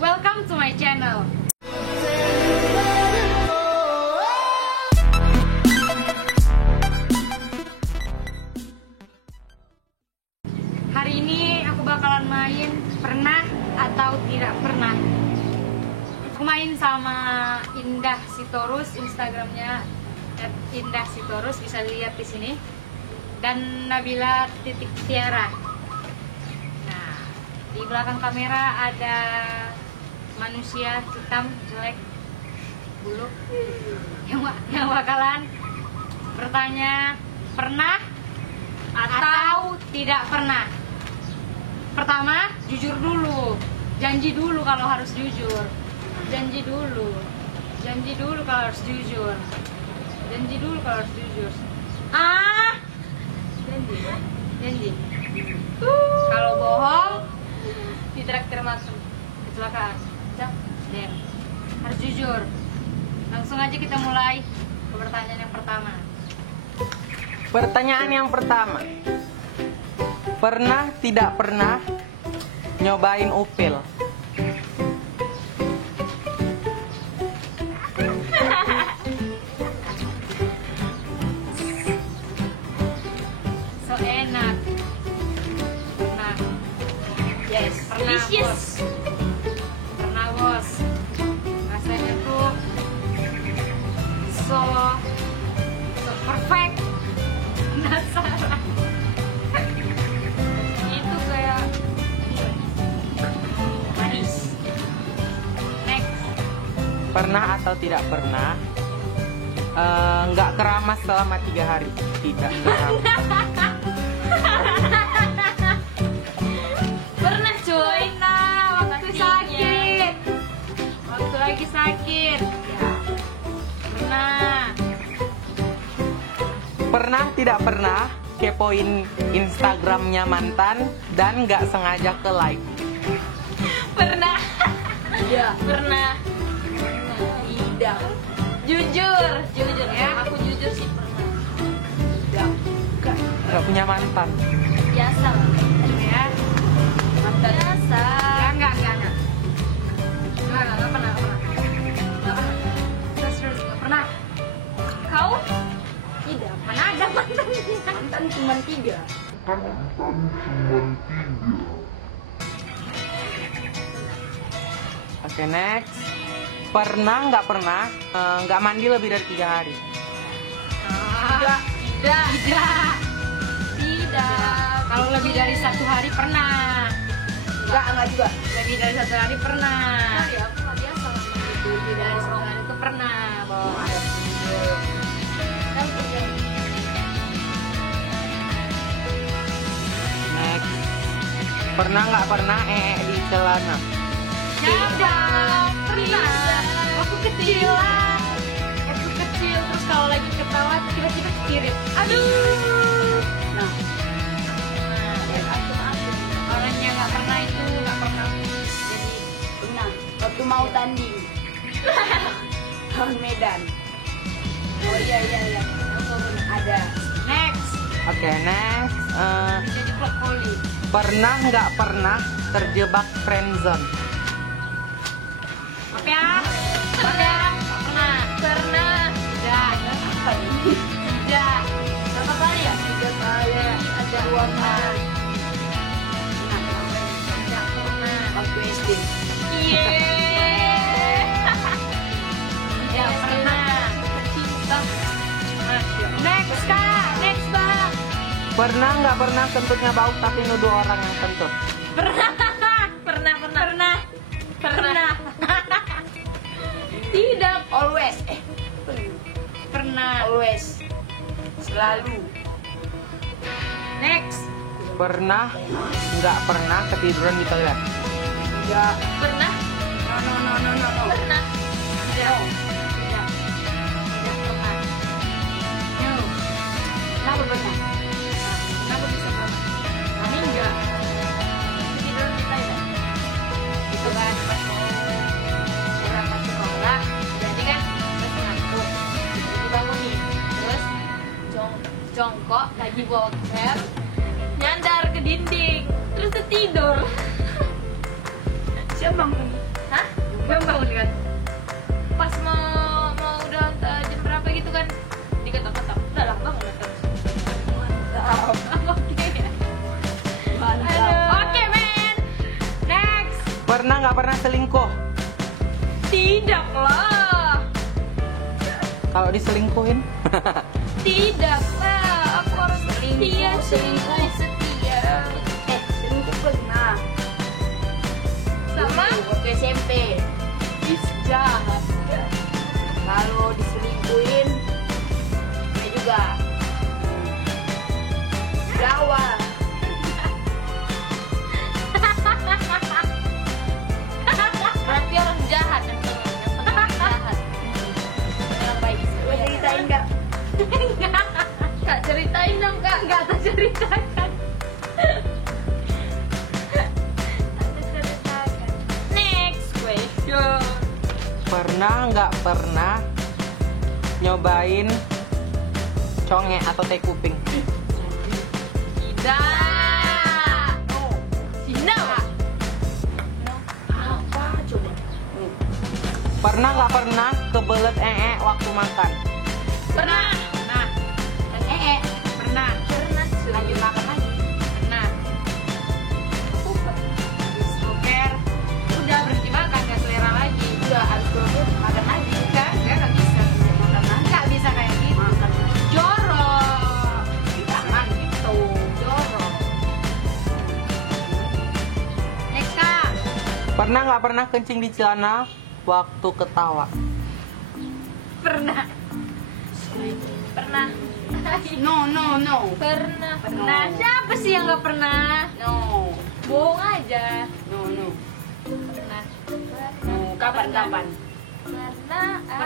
Welcome to my channel. Hari ini aku bakalan main pernah atau tidak pernah. Aku main sama Indah Sitorus, Instagramnya @IndahSitorus, bisa lihat di sini. Dan Nabila.Tiara. Nah, di belakang kamera ada manusia hitam jelek bulu yang bakalan bertanya pernah atau tidak pernah. Pertama, jujur dulu, janji dulu kalau harus jujur, janji dulu kalau harus jujur, janji. Kalau bohong ditraktir masuk kecelakaan. Dan harus jujur. Langsung aja kita mulai ke pertanyaan yang pertama. Pertanyaan yang pertama, pernah tidak pernah nyobain upil? So enak. Pernah. Yes, Pernah, delicious. Pernah, bos. Rasanya tuh so perfect. Penasaran. Itu kayak manis. Next. Pernah atau tidak pernah nggak keramas selama 3 hari? Tidak keramas. Pernah cuy. Waktu sakit. Waktu lagi sakit. Ya. Pernah. Pernah tidak pernah kepoin Instagramnya mantan dan nggak sengaja ke like? Pernah. Iya. Pernah. Tidak. Jujur ya. Aku jujur sih pernah. Nggak punya mantan. Biasa lah. Ya. Biasa. Enggak pernah. Nggak pernah. Terus, nggak pernah. Kau? Tidak. Mana ada mantannya? Mantan cuma 3. Oke, next. Pernah nggak pernah nggak mandi lebih dari 3 hari? Tidak. Kalau lebih dari 1 hari pernah. Enggak juga. Lebih dari 1 hari pernah. Ya, aku nggak biasa gitu. Lebih dari 1 hari itu pernah, bos. Kan kerja. Next. Pernah nggak pernah di celana? Tidak. Pernah. Waktu kecil. Terus kalau lagi ketawa tiba-tiba kirim. Aduh. Nah, orang yang nggak pernah itu nggak pernah. Jadi Pernah. Waktu mau tanding. Lawan Medan. Oh iya. Ada. next. Oke, next. Jadi klub voli. Pernah nggak pernah terjebak friendzone? Maaf ya. Nggak pernah. Pernah. Tidak. Tidak. Berapa kali ya? 3 kali. Ada 2 kali. Tidak pernah. Waktu SD. Tidak pernah. Next kak. Next bang. Pernah nggak pernah kentutnya bau tapi nuduh orang yang kentut? Pernah. Tidak. Always. Pernah. Always. Selalu. Next. Pernah nggak pernah ketiduran di toilet? Tidak. Pernah. No. Pernah. Tidak. Tidak. Tidak pernah. No. Kenapa pernah? Kenapa bisa pernah? Kami enggak. Tidur di toilet. Itu kan pas mau berangkat sekolah. Jadi kan terus ngantuk. Dibangunin. Terus jongkok lagi boker. Nyandar ke dinding. Terus tidur. Siapa bangun? Hah? pernah nggak pernah selingkuh? Tidaklah. Kalau diselingkuhin? Tidaklah. Aku harus setia. Selingkuh. Setia. Selingkuh pernah. Sama? Waktu SMP. Jahat. Kalau diselingkuhin, saya juga. Jawa. Berarti orang jahat yang pernah jahat. Yang baik. Gue ceritain nggak? Kak ceritain dong kak. Nggak tak ceritakan. Next question. Pernah nggak pernah nyobain conge atau teh kuping? Tidak. Tidak. Apa coba? Pernah nggak pernah kebelet waktu makan? Pernah. Nah. Dan Pernah. pernah lanjut makan lagi. Pernah. Boker. Udah berhenti makan nggak selera lagi. Udah harus dulu makan lagi. Nggak bisa. Makan lagi. Nggak bisa kayak gitu. Makan lagi. Jorok. Jangan gitu. Jorok. Next kak. Pernah nggak pernah kencing di celana waktu ketawa? Pernah. Pernah. No. Pernah. Pernah. Siapa sih yang nggak pernah? No. Bohong aja. No. Pernah. No. Kapan? Pernah. Pernah. Ada.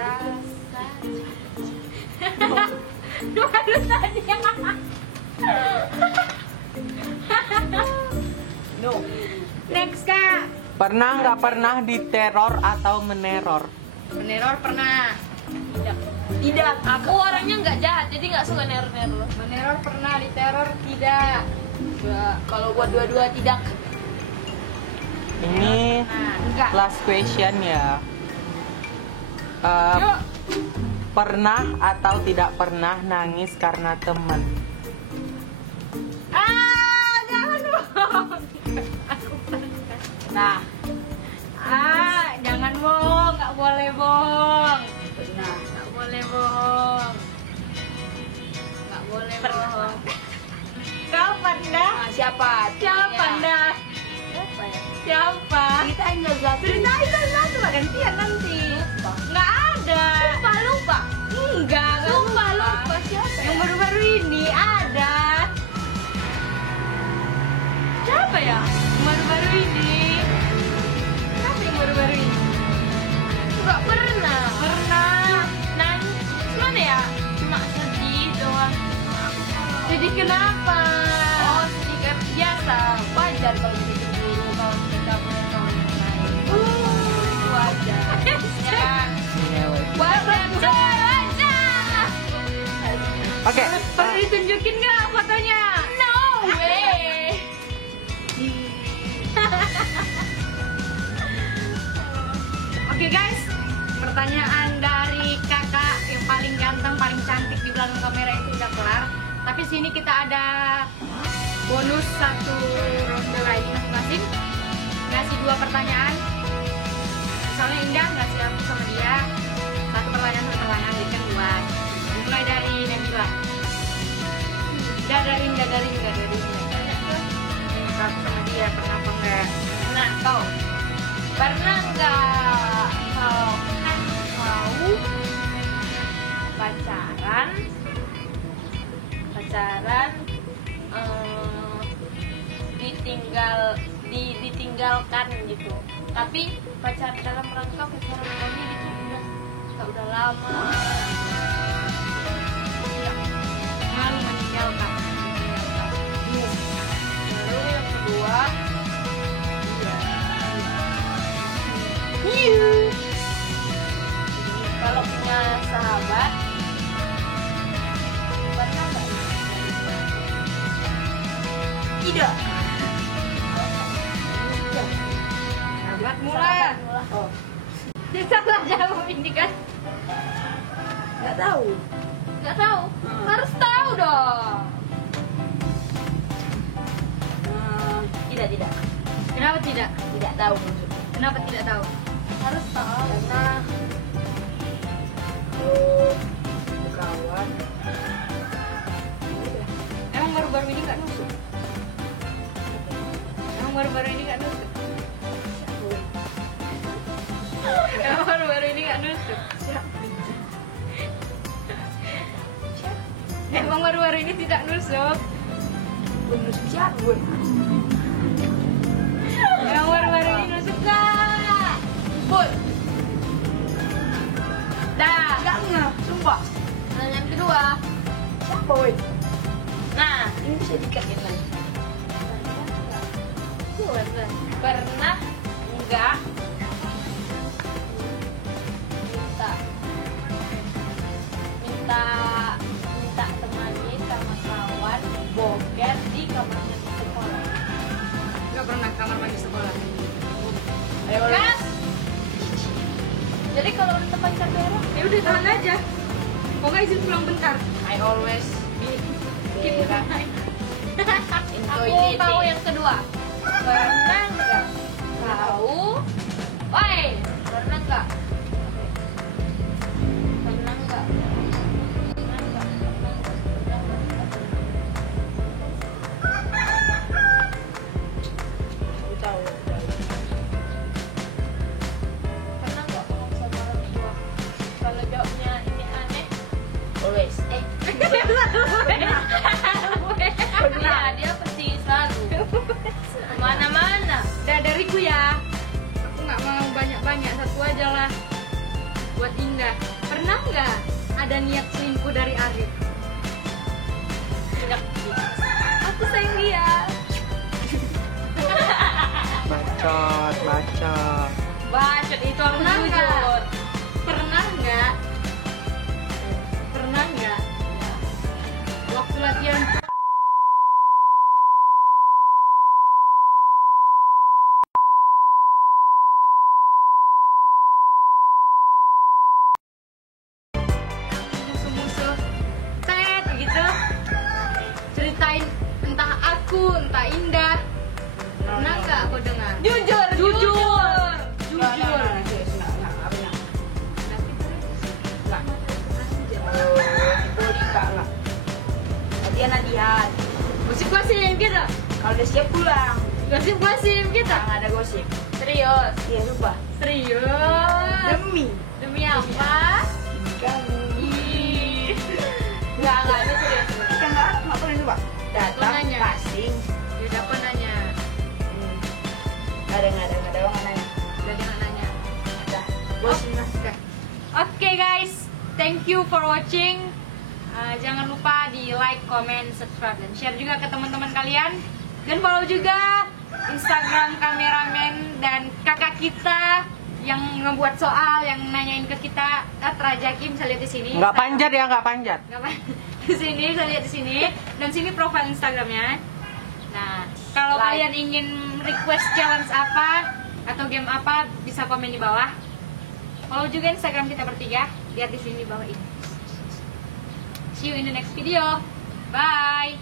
Rasa. Baru tadi. No. Next kak. Pernah nggak pernah diteror atau meneror? Meneror pernah. Tidak. Aku orangnya nggak jahat, jadi nggak suka neror-neror. Meneror pernah, diteror tidak. Enggak. Kalau buat dua-dua tidak. Ini Nah, enggak. last question ya. Yuk. Pernah atau tidak pernah nangis karena teman? Jangan bohong. Nah, Jangan bohong, nggak boleh bohong. pernah. Nggak boleh bohong. Nggak boleh bohong. Kau pernah? Nah, siapa? Siapa Ya. anda? Siapa ya? Siapa? Ceritain satu. Ceritain satu lah, gantian nanti. Lupa. Nggak ada. Lupa. Enggak, Lupa. Siapa ya? Yang baru-baru ini ada. Siapa ya? Yang baru-baru ini. Siapa yang baru-baru ini? Enggak pernah. Pernah. Nangis. Mana ya? Cuma sedih doang. Sedih kenapa? Oh, sedih kan biasa. Wajar kalau gitu dulu kalau kita mau nangis. Wajar. Ya kan? Iya, wes. Wajar. Oke. Perlu ditunjukin nggak fotonya? No way. Oke guys, pertanyaan dari kakak yang paling ganteng, paling cantik di belakang kamera itu udah kelar. Tapi sini kita ada bonus satu ronde lagi masing-masing. Ngasih 2 pertanyaan. Misalnya Indah ngasih aku sama dia satu pertanyaan, jadikan 2. Mulai dari Nabila. Dari Indah. Kamu sama dia pernah apa enggak? Nah, kau pernah enggak kau pacaran ditinggalkan gitu, tapi pacaran dalam rangka pacaran kami gitu, udah lama malu meninggalkan. Lalu yang kedua, kalau punya sahabat pernah nggak? Tidak. Sahabat mula. Oh, Dia salah jawab ini kan? nggak tahu. Nggak tahu. Harus tahu dong. Tidak Tidak. Kenapa tidak? Tidak tahu maksudnya. Kenapa tidak tahu? Harus tahu. Karena kawan. Emang baru-baru ini nggak nusuk? Emang baru-baru ini nggak nusuk? Emang baru-baru ini nggak nusuk? Emang baru-baru ini tidak nusuk? Bonus siapa gue? Emang baru-baru ini nusuk nggak? Boy. Dah. Enggak, sumpah. Yang kedua. Siapa woi? Nah, ini bisa dikatin lagi. Pernah enggak minta temani sama kawan boker di kamar mandi sekolah? Nggak pernah kamar mandi sekolah. Ayo gas. Jadi kalau udah pacar beres, Ya udah tahan aja. Kok nggak izin pulang bentar? I always be Keep there. in Aku tahu yang kedua. Pernah nggak tahu? Woi, pernah nggak? Pernah nggak? Pernah nggak? Aku tahu. Pernah nggak ngomong sama orang tua? Kalau jawabnya ini aneh, always. Pernah, dia pasti selalu kemana-mana. Dariku ya. Aku nggak mau banyak-banyak, satu aja lah. Buat Indah. Pernah nggak ada niat selingkuh dari Arif? Tidak. Aku sayang dia. Bacot. Bacot itu aku Pernah jujur. nggak? Pernah nggak? Pernah nggak? Waktu latihan musuh-musuh tet gitu, ceritain entah aku, entah Indah. Pernah nggak aku dengar? Jujur. Latihan. Gosip-gosip gitu. Kalau udah siap pulang. Gosip-gosip gitu. Nggak ada gosip. Serius. Iya, sumpah. Serius? Demi apa? Ih. Nggak ada serius. Kita nggak boleh coba. Datang, nanya. passing. Yaudah aku nanya. Nggak ada orang nanya. Udah dia nggak nanya. Udah. Bosin lah. Oke guys, thank you for watching. Jangan lupa di like, comment, subscribe, dan share juga ke teman-teman kalian. Dan follow juga Instagram kameramen dan kakak kita yang ngebuat soal, yang nanyain ke kita. Rajaki bisa lihat di sini. Nggak panjat ya, nggak panjat. Nggak apa- di sini bisa lihat di sini. Dan sini profile Instagramnya. Nah, kalau Like. kalian ingin request challenge apa atau game apa, bisa komen di bawah. Follow juga Instagram kita bertiga. Lihat di sini di bawah ini. See you in the next video. Bye.